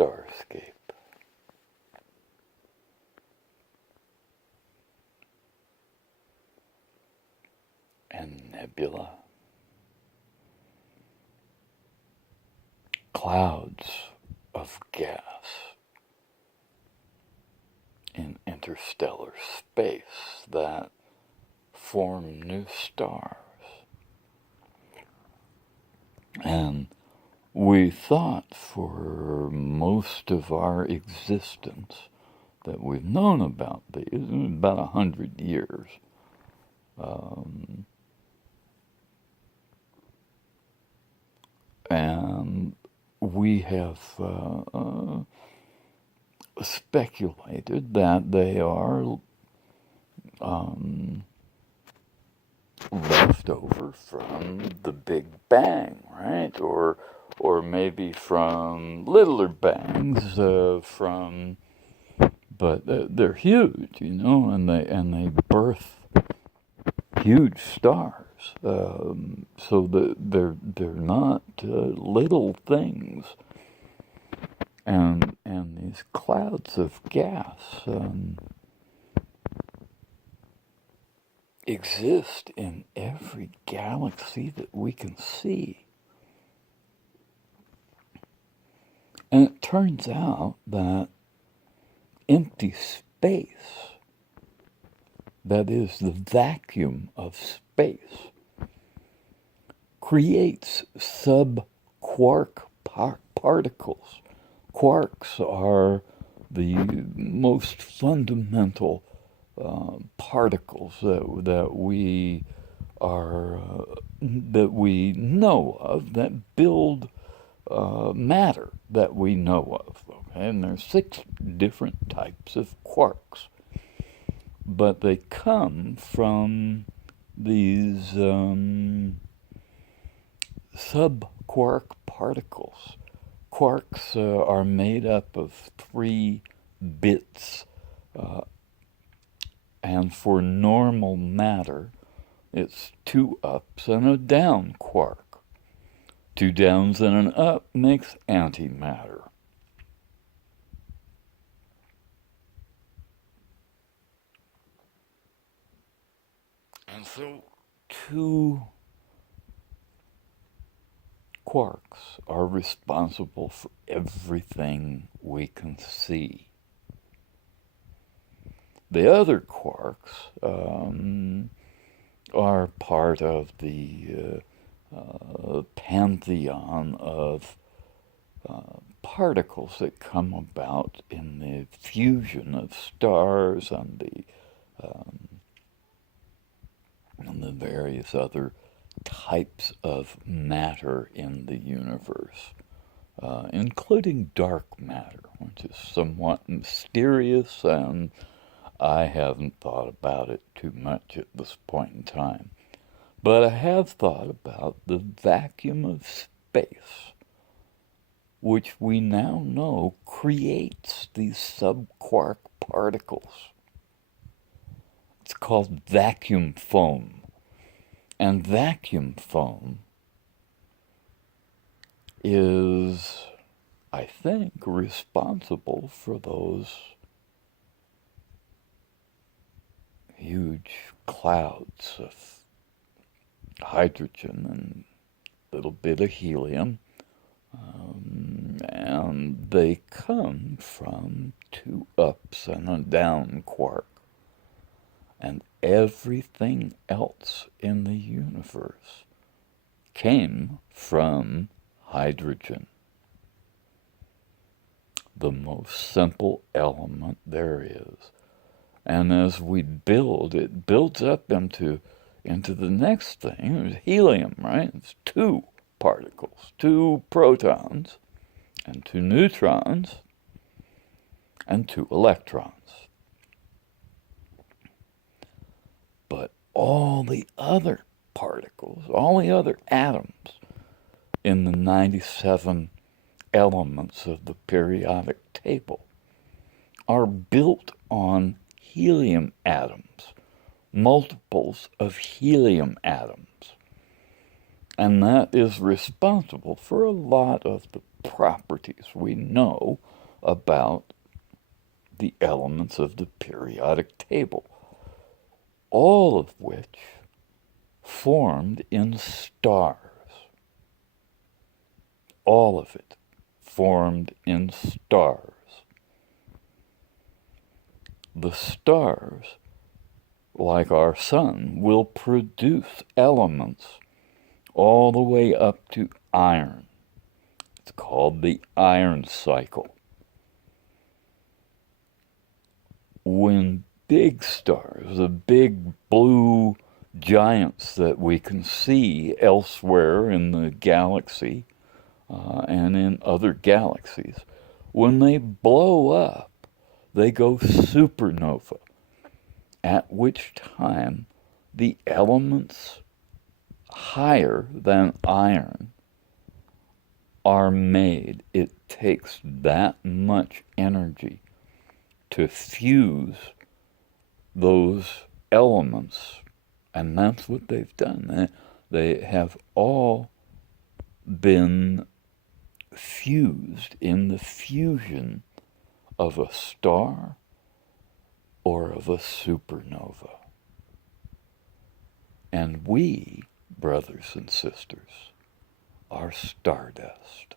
starscape. And nebula. Clouds of gas in interstellar space that form new stars. And we thought for most of our existence that we've known about these, about 100 years, and we have speculated that they are left over from the Big Bang, right? Or maybe from littler bangs but they're huge, and they birth huge stars. So they're not little things, and these clouds of gas exist in every galaxy that we can see. And it turns out that empty space, that is the vacuum of space, creates sub-quark particles. Quarks are the most fundamental particles that we know of, that build matter that we know of. Okay? And there's 6 different types of quarks, but they come from these sub-quark particles. Quarks are made up of 3 bits, and for normal matter, it's 2 ups and a down quark. 2 downs and an up makes antimatter. And so 2 quarks are responsible for everything we can see. The other quarks are part of the pantheon of particles that come about in the fusion of stars and the various other types of matter in the universe, including dark matter, which is somewhat mysterious, and I haven't thought about it too much at this point in time. But I have thought about the vacuum of space, which we now know creates these subquark particles. It's called vacuum foam. And vacuum foam is, I think, responsible for those huge clouds of hydrogen and a little bit of helium. And they come from 2 ups and a down quark. And everything else in the universe came from hydrogen, the most simple element there is. And as we build, it builds up into the next thing. There's helium, right? It's 2 particles, 2 protons, and 2 neutrons, and 2 electrons. But all the other particles, all the other atoms in the 97 elements of the periodic table are built on helium atoms, multiples of helium atoms. And that is responsible for a lot of the properties we know about the elements of the periodic table, all of which formed in stars. All of it formed in stars. The stars, like our sun, will produce elements all the way up to iron. It's called the iron cycle. When big stars, the big blue giants that we can see elsewhere in the galaxy and in other galaxies, when they blow up, they go supernova, at which time the elements higher than iron are made. It takes that much energy to fuse those elements, and that's what they've done. They have all been fused in the fusion of a star or of a supernova. And we, brothers and sisters, are stardust.